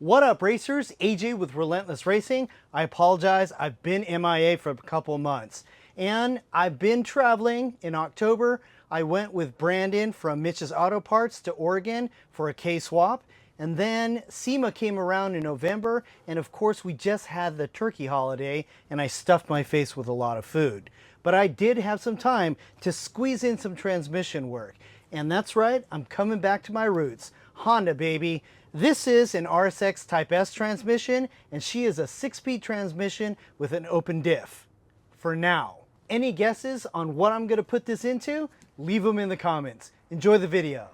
What up, racers? AJ with Relentless Racing. I apologize, I've been MIA for a couple of months. And I've been traveling. In October, I went with Brandon from Mitch's Auto Parts to Oregon for a K-swap. And then SEMA came around in November, and of course we just had the turkey holiday, and I stuffed my face with a lot of food. But I did have some time to squeeze in some transmission work. And that's right, I'm coming back to my roots. Honda, baby. This is an RSX Type S transmission, and she is a 6-speed transmission with an open diff. For now. Any guesses on what I'm going to put this into? Leave them in the comments. Enjoy the video.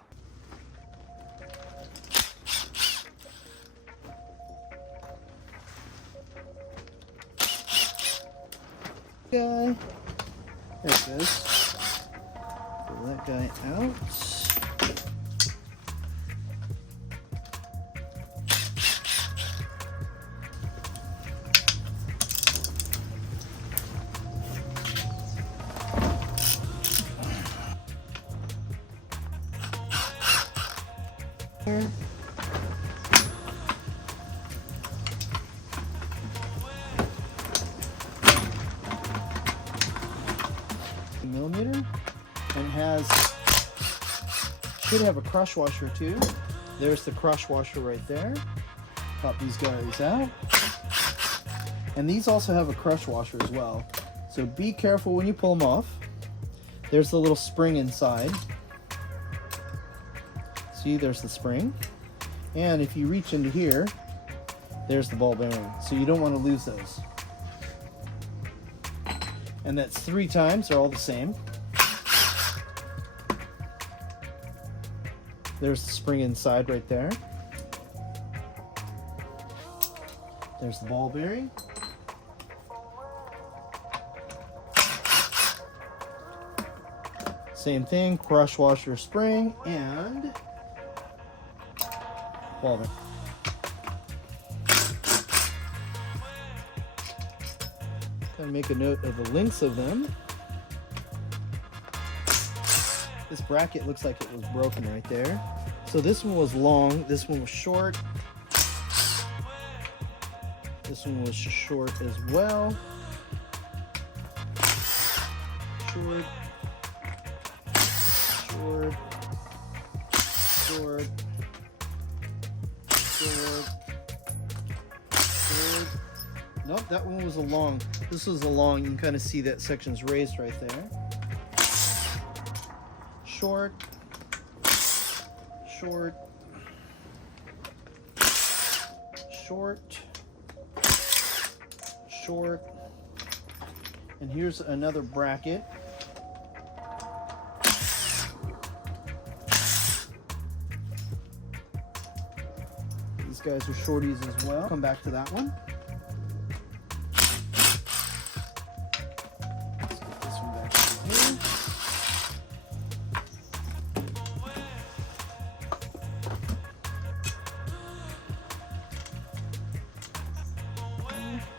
Guy. There it goes. Pull that guy out. Here. Millimeter, and should have a crush washer too. There's the crush washer right there. Pop these guys out, and these also have a crush washer as well, so be careful when you pull them off. There's the little spring inside. See, there's the spring, and if you reach into here, there's the ball bearing, so you don't want to lose those. And that's 3 times, they're all the same. There's the spring inside right there. There's the ball bearing. Same thing, crush washer, spring, and ball bearing. And make a note of the lengths of them. This bracket looks like it was broken right there. So this one was long, this one was short. This one was short as well. Short, short, short, short, short. Nope, that one was a long. This was a long. You can kind of see that section's raised right there. Short, short, short, short. And here's another bracket. These guys are shorties as well. Come back to that one.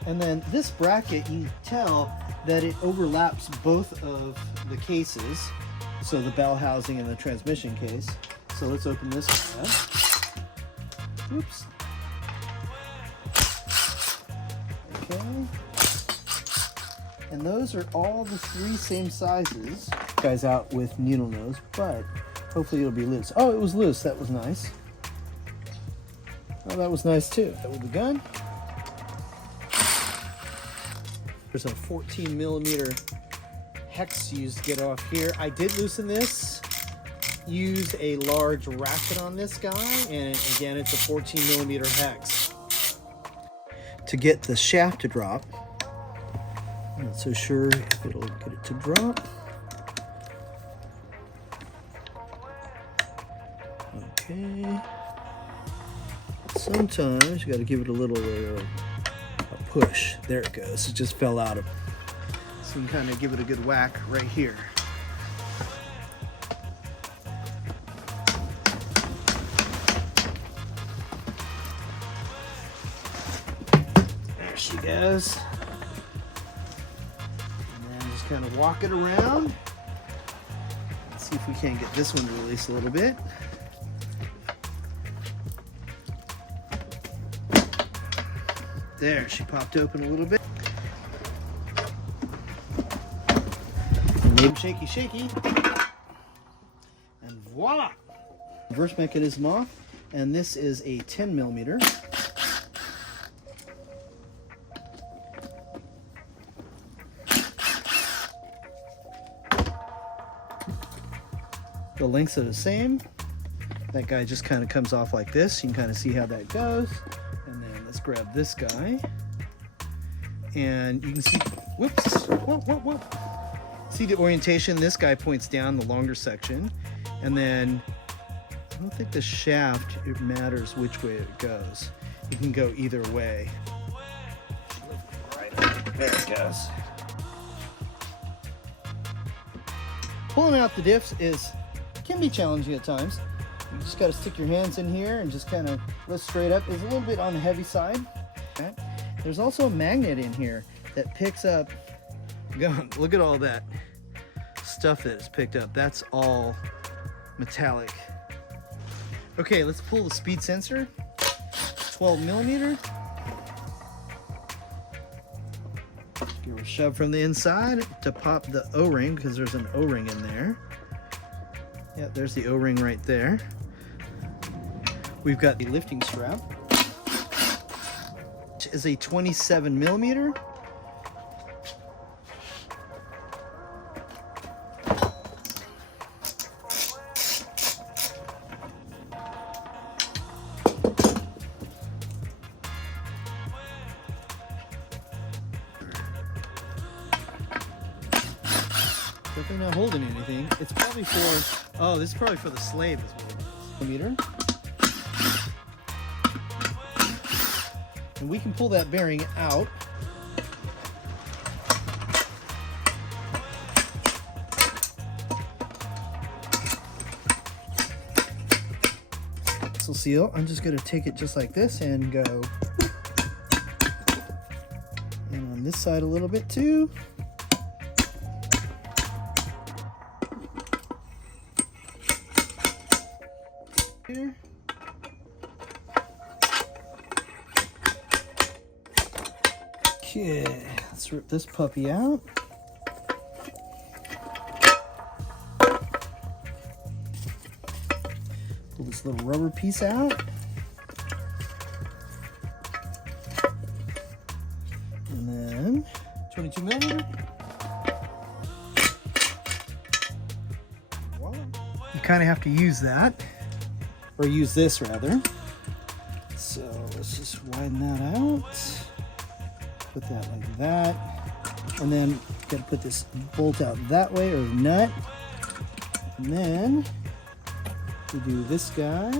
And then this bracket, you tell that it overlaps both of the cases, so the bell housing and the transmission case. So let's open this up. Oops. Okay. And those are all the 3 same sizes. Guys out with needle nose, but hopefully it'll be loose. Oh, it was loose. That was nice. Oh, that was nice too. That with the gun. There's a 14 millimeter hex used to get off here. I did loosen this, use a large ratchet on this guy, and again, it's a 14 millimeter hex. To get the shaft to drop, I'm not so sure if it'll get it to drop. Okay. Sometimes you got to give it a little push. There it goes. It just fell out of it. So you can kind of give it a good whack right here. There she goes. And then just kind of walk it around. Let's see if we can't get this one to release a little bit. There, she popped open a little bit. Shaky, shaky. And voila! Reverse mechanism off, and this is a 10 millimeter. The lengths are the same. That guy just kind of comes off like this. You can kind of see how that goes. And then let's grab this guy. And you can see, whoops, whoop. See the orientation? This guy points down the longer section. And then, I don't think the shaft, it matters which way it goes. You can go either way. There it goes. Pulling out the diffs can be challenging at times. You just got to stick your hands in here and just kind of lift straight up. It's a little bit on the heavy side. Okay. There's also a magnet in here that picks up. Look at all that stuff that is picked up. That's all metallic. Okay, let's pull the speed sensor. 12 millimeter. Give it a shove from the inside to pop the O-ring, because there's an O-ring in there. Yeah, there's the O-ring right there. We've got the lifting strap, which is a 27 millimeter. Definitely not holding anything. It's probably for, oh, this is probably for the slave as well. Meter. And we can pull that bearing out. This will seal. I'm just going to take it just like this and go. And on this side a little bit too. Here. Okay, let's rip this puppy out. Pull this little rubber piece out. And then 22 millimeter. Voila. You kind of have to use that. Or use this rather. So let's just widen that out. Put that like that. And then gotta put this bolt out that way, or nut. And then we do this guy.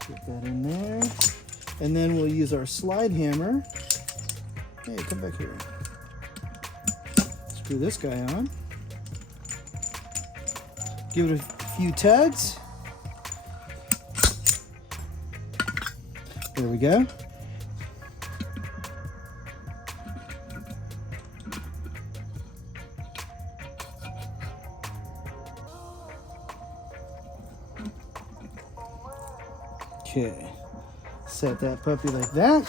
Put that in there. And then we'll use our slide hammer. Hey, come back here. Screw this guy on. Give it a few tugs. There we go. Okay. Set that puppy like that.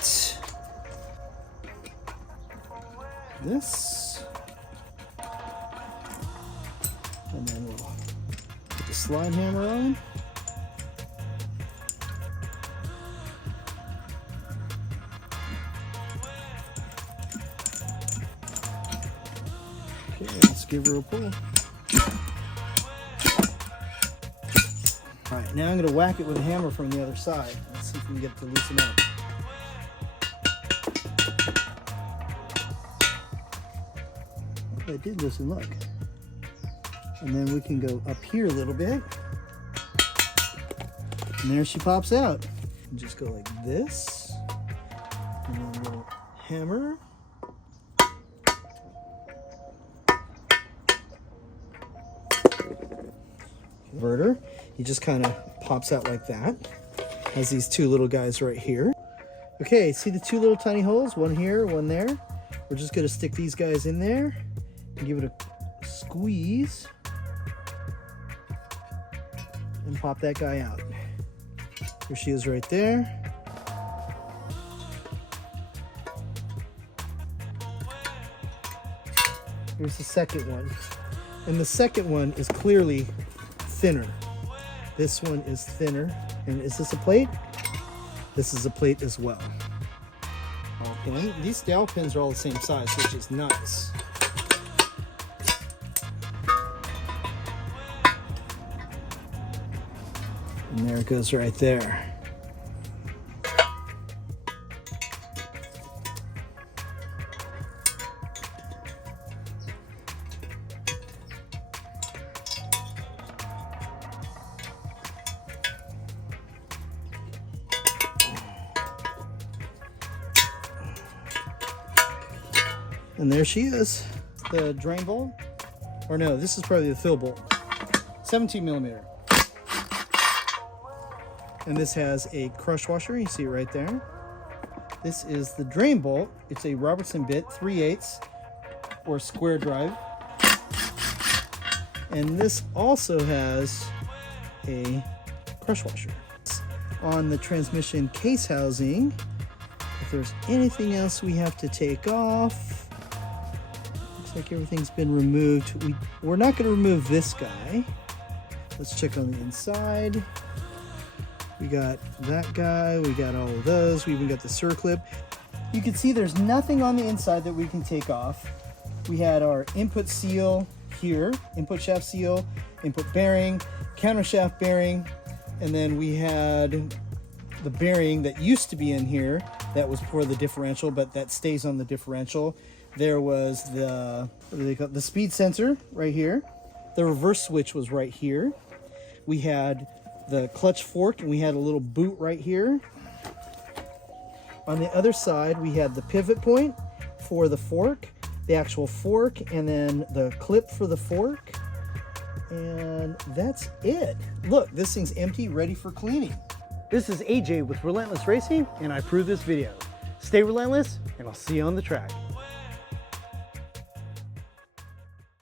This. And then we'll put the slide hammer on. Okay, let's give her a pull. All right, now I'm going to whack it with a hammer from the other side. Let's see if we can get it to loosen up. Okay, it did loosen, look. And then we can go up here a little bit. And there she pops out. And just go like this. And then a little hammer. Inverter. He just kind of pops out like that. Has these two little guys right here. Okay, see the two little tiny holes? One here, one there. We're just going to stick these guys in there and give it a squeeze. and pop that guy out. Here she is right there. Here's the second one. And the second one is clearly thinner. This one is thinner. And is this a plate? This is a plate as well. Okay, these dowel pins are all the same size, which is nice. And there it goes right there. And there she is, the drain bolt. Or no, this is probably the fill bolt. 17 millimeter. And this has a crush washer, you see it right there. This is the drain bolt. It's a Robertson bit, 3/8 or square drive. And this also has a crush washer. On the transmission case housing, if there's anything else we have to take off, looks like everything's been removed. We're not going to remove this guy. Let's check on the inside. We got that guy, we got all of those, we even got the circlip. You can see there's nothing on the inside that we can take off. We had our input seal here, input shaft seal, input bearing, countershaft bearing, and then we had the bearing that used to be in here that was for the differential, but that stays on the differential. There was the, what do they call it? The speed sensor right here. The reverse switch was right here. We had the clutch fork, and we had a little boot right here. On the other side, we had the pivot point for the fork, the actual fork, and then the clip for the fork. And that's it. Look, this thing's empty, ready for cleaning. This is AJ with Relentless Racing, and I approve this video. Stay relentless, and I'll see you on the track.